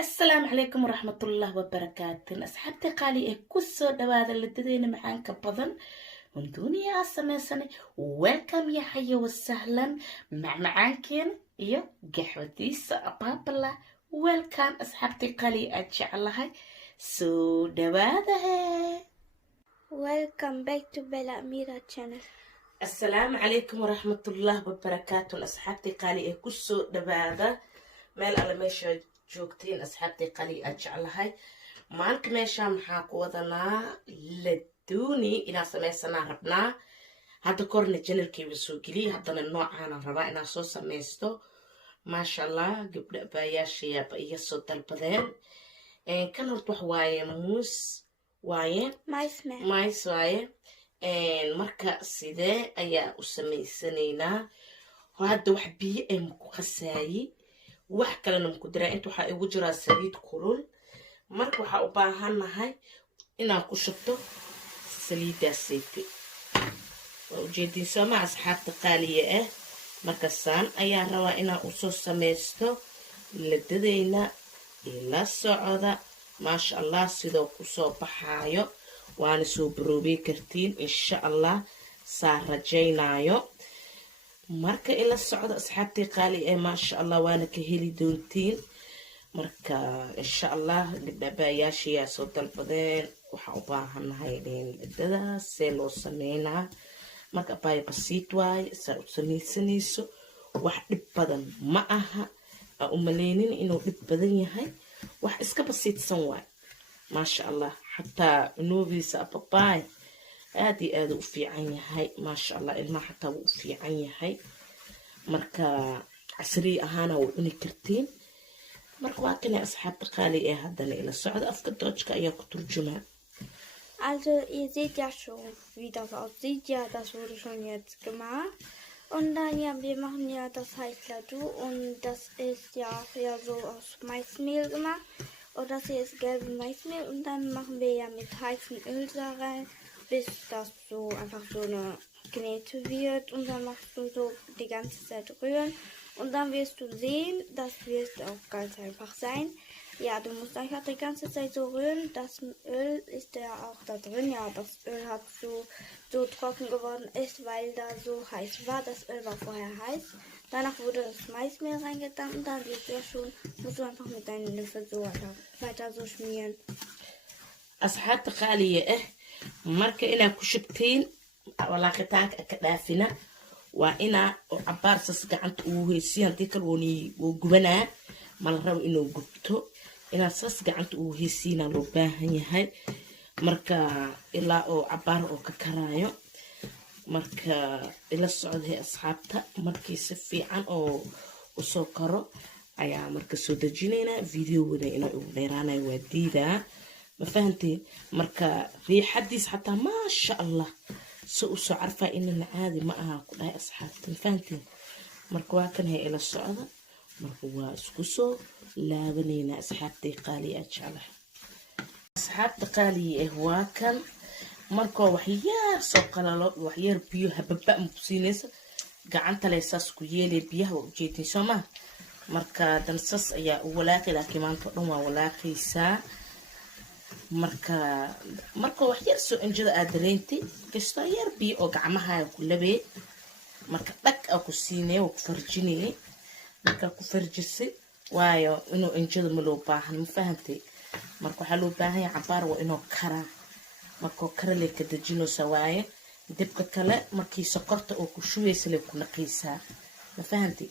السلام عليكم ورحمة الله وبركاته. أصحابتي قالي كسو دواذا لدينا معان كبضن من دنيا سنة ويلكم يا حي وسهلا معانكين يا قحوتيس أبابلا. ويلكم أصحابتي قالي أجعلها سو دواذا. Welcome back to Bella Amira channel. السلام عليكم ورحمة الله وبركاته. أصحابتي قالي كسو دواذا meel alle meesha joogtiin asxaabtay qali aad jeclahay maanta meesha maxaa ku wadanaa laduuni inaan samaysanaa rabnaa. hadda korna janalkeyba soo geliyay, haddana noocaana rabaa inaan soo samaysto. maasha allah gabdha baayaashayaaba iga soo dalbadeen. kan horta wax waaye muus waaye mais waaye. marka sidee ayaa u samaysanaynaa. hadda wax biyo ay maku qasaayi, wax kalena maku diraa. inta waxaa igu jiraa saliid kulul. marka waxaa u baahannahay inaan ku shubto saliidaasayte. waa ujeediin sooma asxaabta qaaliya ah. markasaan ayaa rabaa inaan usoo samaysto ladadayna ila socda. maasha allah sidoo kusoo baxaayo waana soo baroobey kartiin insha allah saa rajaynaayo. marka ila socdo asxaabtii qaali ee maasha allah waana ka heli doontiin. marka insha allah gabdhabaayaashayaa soo dalbadeen. waxaa u baahannahay ladadaas see loo sameynaa. marka abaay basiid waaye saa u samaysanayso. wax dhib badan ma aha. aa u maleynin inuu dhib badan yahay. wax iska basiidsan waaye maasha allah. xataa cunuubiisa ababaay aad iyo aad u fiican yahay maasha allah. ilmaha xataa wuu u fiican yahay. marka casriye ahaana waa cuni kartiin. marka waa kane asxaabta qaali ee haddana ila socda. afka doojka ayaa ku turjumaa. Also ihr seht ja schon, wie das aussieht. Ja, das wurde schon jetzt gemacht. Und dann ja, wir machen ja das heißt Laddu und das ist ja so aus Maismehl gemacht. Und das hier ist gelbe Maismehl und dann machen wir ja mit heißem Öl da rein, bis das so einfach so eine Knete wird. Und dann machst du so die ganze Zeit rühren und dann wirst du sehen, das wird auch ganz einfach sein. Ja, du musst einfach die ganze Zeit so rühren. Das Öl ist ja auch da drin. Ja, das Öl hat so trocken geworden ist, weil da so heiß war. Das Öl war vorher heiß. Danach wurde das Maismehl reingetan und dann wird ja schon, musst du einfach mit deinen Löffel so weiter so schmieren. asxaabta qaaliya ah marka inaad ku shubtiin walaaqitaanka ka dhaafina waa inaa cabaar sas gacanta uu heysiin. haddii kale wuu gubanaa, mala rabo inuu gubto. inaad sas gacanta uu heysiinaa loo baahan yahay. marka ilaa oo cabaar oo ka karaayo. marka ila socdahay asxaabta. markii si fiican oo usoo karo ayaa marka soo dejinaynaa. videowada inay ugu dheeraanayo waa diidaa, ma fahanteen. marka riixadiis xataa maasha allah so usoo carfaa inana caadi ma aha ku dhahay asxaabta, ma fahanteen. marka waa kan hay ila socda. marka waa isku soo laabanaynaa asxaabtay qaali aad jeclahay. asxaabta qaaliya ah waa kan. markoo waxyaar soo qalalo waxyaar biyo hababa ma ku siinaysa gacanta leh saas ku yeelay biyaha waa ujeedin soo maha. marka dan sas ayaa u walaaqi, laakiin maanta dhan waa walaaqaysaa. marka waxyar soo injada aad dareentay kastoo yar biyo oo gacmahaaga ku labee. marka dhag aa ku siinay waa ku farjinayay. markaa ku farjisay waayo inuu injada ma loo baahan, ma fahantay. marka waxaa loo baahan yahay cabaar waa inuu karaa. markoo karale ka dejinaysa waaye dibka kale markii sokorta oo ku shubaysa lay ku naqaysaa, ma fahantay.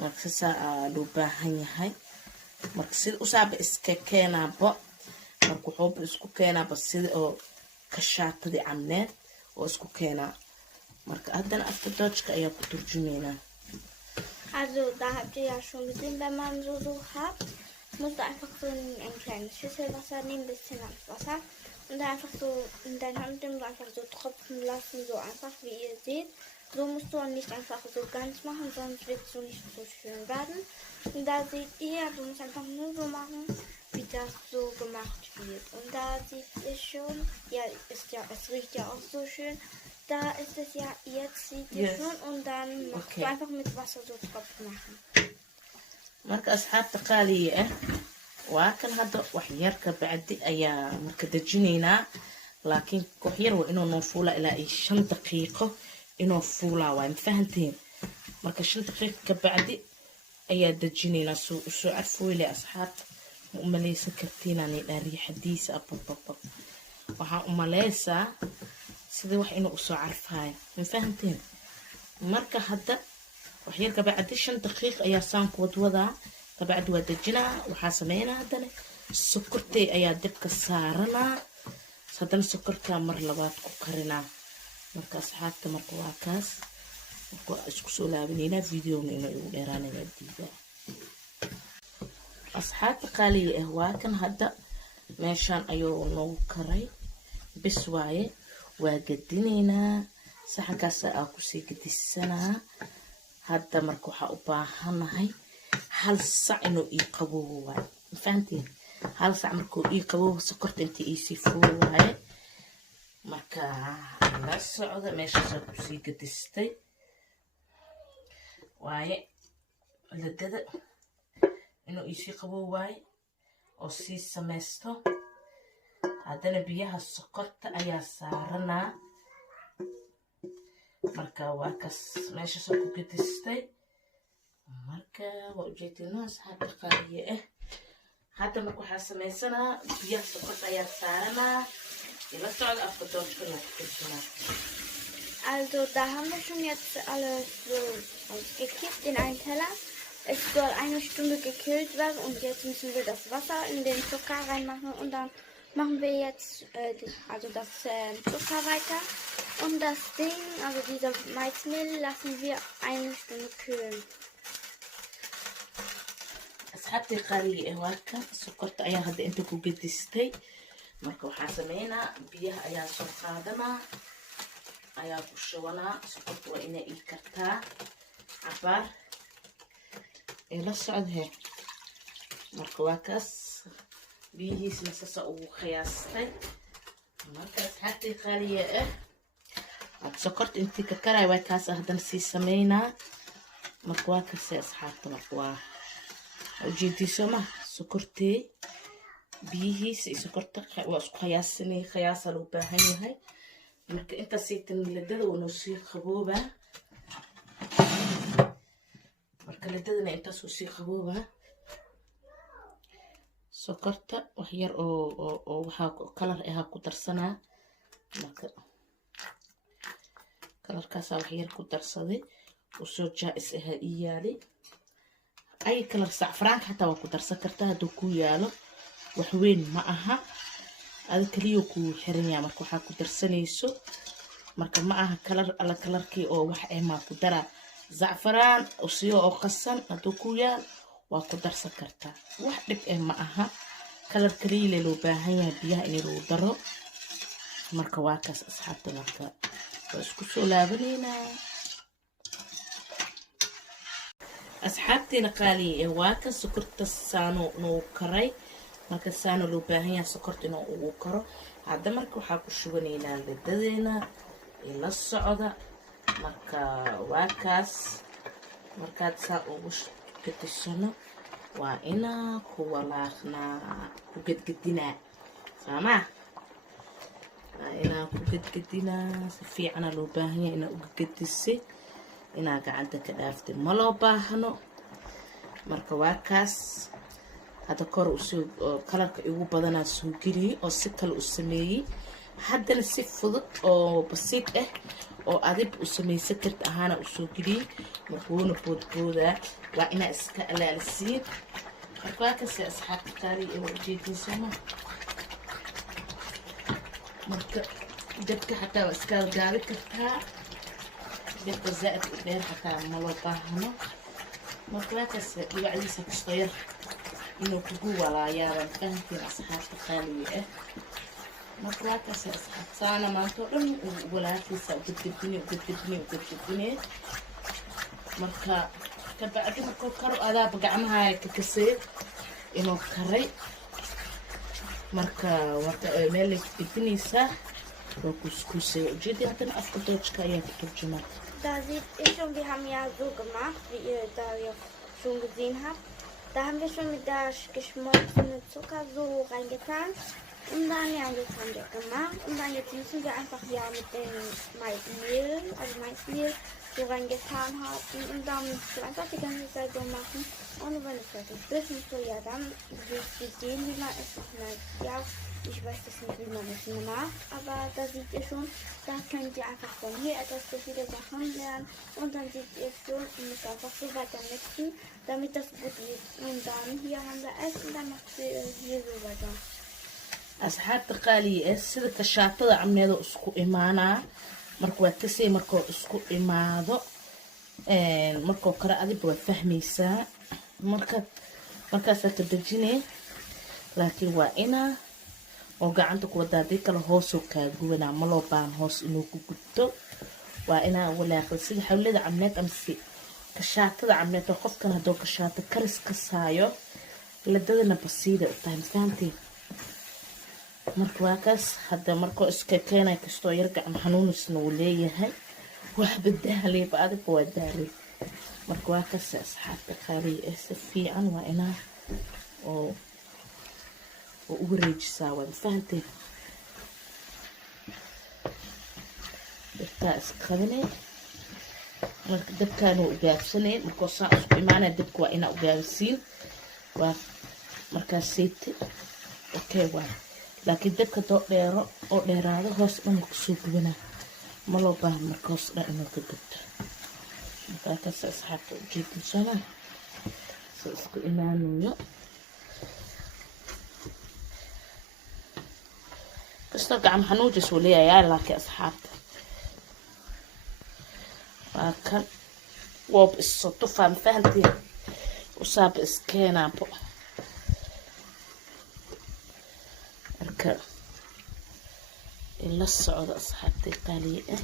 marka saasaa loo baahan yahay. marka sida usaaba iska keenaabo. marka wuxuuba isku keenaaba sida oo kashaatadii camneed oo isku keenaa. marka haddana afka doojka ayaa ku turjumaynaa. Also da habt ihr ja schon gesehen, wenn man so hat, musst du einfach so ein kleines Schüsselwasser nehmen, ein bisschen Wasser und da einfach so in deine Hand nehmen, einfach so tropfen lassen, so einfach wie ihr seht. So musst du auch nicht einfach so ganz machen, sonst wird es so nicht so schön werden. Und da seht ihr, du musst einfach nur so machen, wie das so gemacht wird. Und da seht ihr schon, ja, es riecht ja auch so schön. Da ist es ja, jetzt seht ihr schon und dann machst du einfach mit Wasser so Tropfen machen. marka asxaabta qaaliya ah وكان هذا وحيار كبعدي أيا مركدجينينا لكن كحير وإنه نوفولا إلى 5 دقيقة إنه فولا وين فهمتين مركز 5 دقيقة كبعدي أيا دجينينا سو عرفوا لي أصحاب ومليسة كرتينا ناري حديث أبوبوب وها ومليسة سيدي وح إنه أسو عرفها من فهمتين مركز هذا وحير كبعدي 5 دقيقة أيا سانك ودودا كبعد ودجنا وحاسمينا هذا سكرتي أيا دبك سارنا صدق سكرتها مر لبات كوكرنا مركز حتى مركواكاس اسكو لابنينا فيديو من يرانا جديدة أصحاب قالي واكن هذا ماشان أيو نو كري بسواي وقدينينا سحكاس أكوسي قد السنة هذا مركوحة أباهناهي هل ساعة إنه يقبوه فهمتين هل ساعة مركو يقبوه سكرت انتي يسيفوه marka la socda meeshaas ku sii gadistay waaye ladada inuu isi qabo waaye oo sii sameysto haddana biyaha sokorta ayaa saaranaa marka waa kas meeshaas ku gadistay marka waa ujeedinaa asxaabta qaaliye hadda marka waxaa sameysanaa biyaha sokorta ayaa saaranaa. Also da haben wir schon jetzt alles so gekippt in einen Teller. Es soll 1 Stunde gekühlt werden und jetzt müssen wir das Wasser in den Zucker reinmachen und dann machen wir jetzt das Zucker weiter. Und das Ding, also dieser Maismehl, lassen wir 1 Stunde kühlen. أصحابتي قالي هواكا سكرت أيها هذا أنت كوجدستي marka waxaa sameynaa biyaha ayaa soo qaadanaa ayaa ku shubanaa sokorta waa inay ii kartaa cabaar ee la socdee marka waa kaas biyihiisna sasa ugu qiyaastay marka asxaabtii qaaliya sokorta intii ka karay waa kaas haddana sii sameynaa marka waa kaasee asxaabta marka waa ujeediso ma sokortee biyihiisa iyo sokorta waa isku qiyaasanay qiyaasa loo baahan yahay marka inta saytan ladada waa noo sii qabooba marka ladadana intaas uu sii qabooba sokorta wax yar oo waxa kalar ah ku darsanaa marka kalarkaas wax yar ku darsaday oo soo jaais ah iyaalay ay kalar saafraan xataa waa ku darsan kartaa haduu ku yaalo waxweyn ma aha ad kaliyo ku xiranyaa marka waxa ku darsanayso marka ma aha alla kalarkii oo wax ay ma ku dara zaafraan oo siyo oo qasan haduu ku yaal waa ku darsan kartaa wax dhib ah ma aha kalar kaliile loo baahan yahay biyaha in lagu daro marka waa kaas asxaabta marka waa isku soo laabanayna asxaabteena qaali waa ka sokorta saano noo karay marka saano loo baahan yahay sokorta inuu ugu karo hadda marka waxaa ku shubanaynaa ladadeena la socda marka waa kaas markaad saa ugu gadisano waa inaa ku walaaqnaa ku gadgadinaa sama waa inaa ku gadgadinaa si fiicana loo baahan yahay inaa uga gadisay inaa gacanta ka dhaaftay ma loo baahno marka waa kaas هذا كور أسوق كلامك يقول بدنا سوقي أو سكال أسميه حتى نسيف فضت أو بسيط أو أدب أسميه سكرت أهانا أسوقي مركون بود بودا وإنا إسكال السيد أكواك سأصحاب تاري أو جيتي سما مرك جبت حتى إسكال جاري كتها جبت زائد غير حتى ملوطة هنا مركواك سأبعدي سكشطير إنه كجوا لا يارن فهمتي أصحاب خالية مرة كسر أصحاب صانا ما تقولن ولا كيسا وكتبني مرة كبعد ما كوكرو هذا بقى معها ككسر إنه كري مرة وقت ملك تبني سا وكسكسي جدي هتن أفضل دوتش كايا Da seht ihr schon, wir haben ja so gemacht, wie ihr da ja schon gesehen habt. Da haben wir schon mit der geschmolzenen Zucker so reingetan. Und dann, ja, jetzt haben wir gemacht. Und dann jetzt müssen wir einfach ja mit dem Maismehl, also Maismehl, so reingetan haben. Und dann musst du einfach die ganze Zeit so machen. Und wenn es fertig ist, musst du ja dann wirst du sehen, wie man es macht. Ja, ich weiß das nicht, wie man es macht, aber da seht ihr schon, da könnt ihr einfach von hier etwas so viele Sachen lernen. Und dann seht ihr schon, ihr müsst einfach so weiter mixen, damit das gut wird. Und dann hier haben wir es und dann macht ihr hier so weiter. asxaabta qaaliga sida kashaatada camneeda isku imaana marka waa kasii markoo isku imaado markoo kale adiba waa fahmaysaa markaasaa ka dejinay laakiin waa inaa oo gacanta ku wadaa hadii kale hoosoo kaa gubanaa ma loo baahan hoos inuu ku gubto waa inaa walaaqda sida xawlada camneed amase kashaatada camneed oo qofkan haddoo kashaato karis ka saayo ladadana basiida u tahay mafahantiin marka waa kaas hadda markoo iska keenay kastoo yar gacan xanuunisna uu leeyahay waxba daaleyba adiga waa daaley marka waa kaas asxaabta qaaliga si fiican waa inaa oo u wareejisaa waa fahanteen dabkaa isqabanay marka dabkaana waa ugaabsanay markoo saa isku imaanaya dabka waa inaa ugaabisiin waa markaas sayte okay waa laakiin dabka doo dheero oo dheeraado hoos dhan ku soo gubanaa ma loo baahan marka hoos dhan inuu ka gubto markaa kaas asxaabta u jeedinsana soo isku imaanayo kastoo gacan xanuujis uu leeyahay laakiin asxaabta waa kan woob isoo tufaa ma fahantiin usaaba iskeenaabo marka ila socdo asxaabtay qaaliga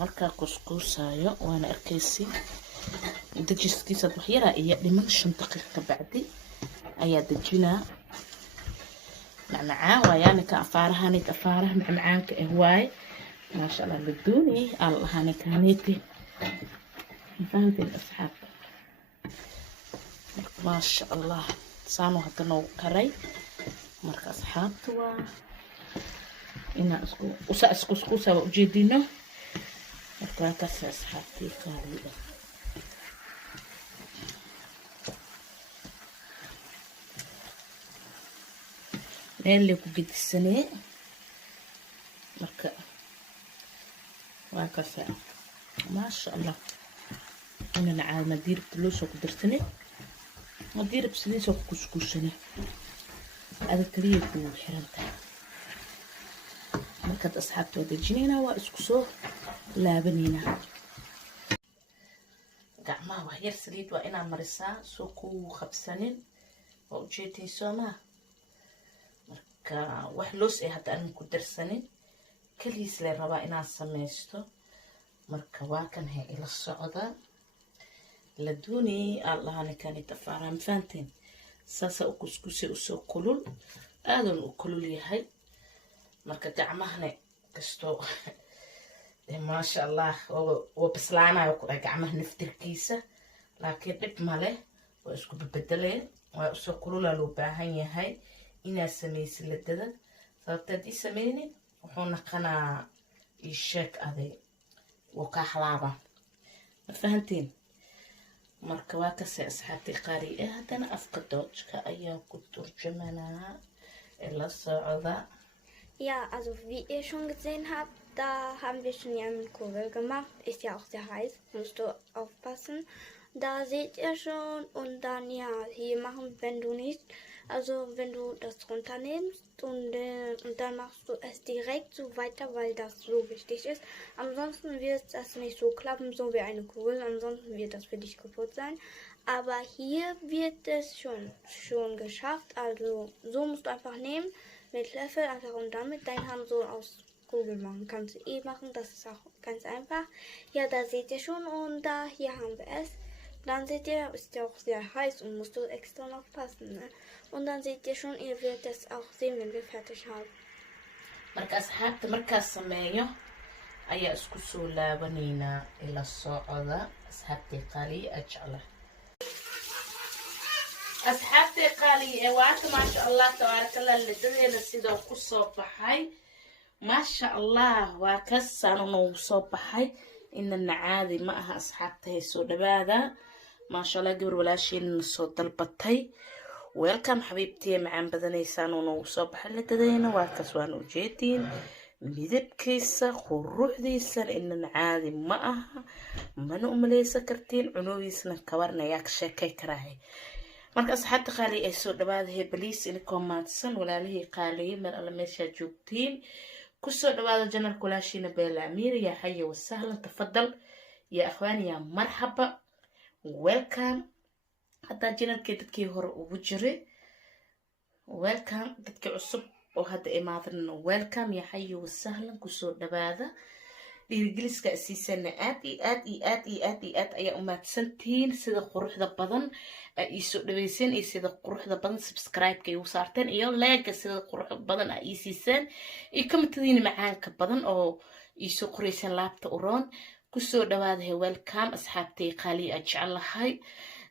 markaa kuskuusaayo waana arkaysi dajiskiisa wax yaraa iyo dhiman 5 daqiiqo bacdi ayaa dejinaa macmacaan waayaani ka afaaraha macmacaanka ah waaye maasha Allah la doonayay allahaani kaaniti fahantiin asxaabta maasha Allah saanu hadda noo karay marka asxaabta waa inaan isku soo ujeedino marka kaas asxaabtii qaaliga meel ku gidsanay marka waa kaas maasha Allah أنا عاد مدير بلوسه قدرتني مدير بسليسه كسكوسني هذا كليه يكون حرمته مركز أصحابته ودجنينا واسكسوه لابنينا قعما وهير سليد وإنا مرسا سوكو خبسنين وجيتي سوما مركا وحلوس حتى أنا كدرسنين كليس للربا إنا سميستو مركا واكن هي إلى الصعودة لدوني الله أنا كانت أفعلها مفانتين ساسا أكسكسي أسو كلول آدن أكلول يهي مركا قعمهنا كستو ما شاء الله وبسلانا يقول قعمه نفتر كيسة لكن دب ماله واسكو ببدله واسو كلولا لو باهن يهي إنا سميس لددا سابتدي سميني وحونا قنا يشك أذي وكحلابا فهمتين marka waa ka sii asxaabtay qaari hadana afka doojka ayaa ku turjumanaa ila socda. Ja, also wie ihr schon gesehen habt, da haben wir schon ja einen Kugel gemacht. Ist ja auch sehr heiß, musst du aufpassen. Da seht ihr schon und dann ja, hier machen, wenn du nicht, also wenn du das runternimmst und dann machst du es direkt so weiter, weil das so wichtig ist. Ansonsten wird das nicht so klappen, so wie eine Kugel, ansonsten wird das für dich kaputt sein. Aber hier wird es schon geschafft, also so musst du einfach nehmen, mit Löffel einfach und dann mit deinen Hand so aus Kugel machen. Kannst du machen, das ist auch ganz einfach. Ja, da seht ihr schon und da hier haben wir es. Dann seht ihr, ist ja auch sehr heiß und musst du extra noch passen. Ne? Und dann seht ihr schon, ihr werdet es auch sehen, wenn wir fertig haben. markaas xaabta markaas sameeyo ayaa isku soo laabanayna ila socda asxaabtay qaali ajcala أصحابتي قالي وأنت ما شاء الله تبارك الله اللي تدين السيدة وكسو بحي ما شاء الله وكسر ونوصو بحي إن النعادي معها أصحابتي يسود هذا ما شاء الله قبل ولا شيء نصوت البطي ويلكم حبيبتي معان بدنيسان ونوصو بحي اللي تدين وكسوان وجيتين midabkiisa quruxdiisa inaan caadi ma aha mana umaleysa kartiin cunugiisna kabarna yaa ka sheekay karaahay marka asxaabta qaali ay soo dhawaadahay baliis in komaadsan walaalihii qaaliye mar alla meesha joogtiin ku soo dhawaada janalka walaashina beela amiir ya hayya wasahlan tafadal ya akhwani ya marhaba welcome hadda janalkii dadkii hore ugu jiray welcome dadkii cusub وهذا إمادنا welcome يا حي وسهلا كسور دبادة إنجليز كأسي سنة آت أي أمات سنتين سيدا قروح دا بدن إيسو دبيسين إي سيدا قروح دا بدن سبسكرايب كي وصارتين إيو لايك سيدا قروح بدن إيسي سن إي كم تدين معانك بدن أو إيسو قريسين لابتا أورون كسور دبادة هي welcome أصحابتي قالي أجعل هاي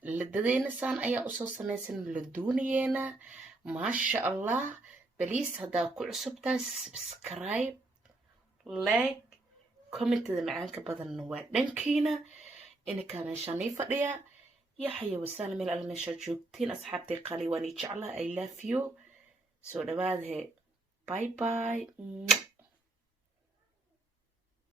لددين سان أي أصوص ميسن لدونينا ما شاء الله بليس هذا كل عصبتا سبسكرايب لايك كومنت معاك بدن نواد دنكينا إن كان شاني فديا يا حي وسلام على المشا جوجتين أصحابتي قالي واني جعلها I love you سو دباد هي باي باي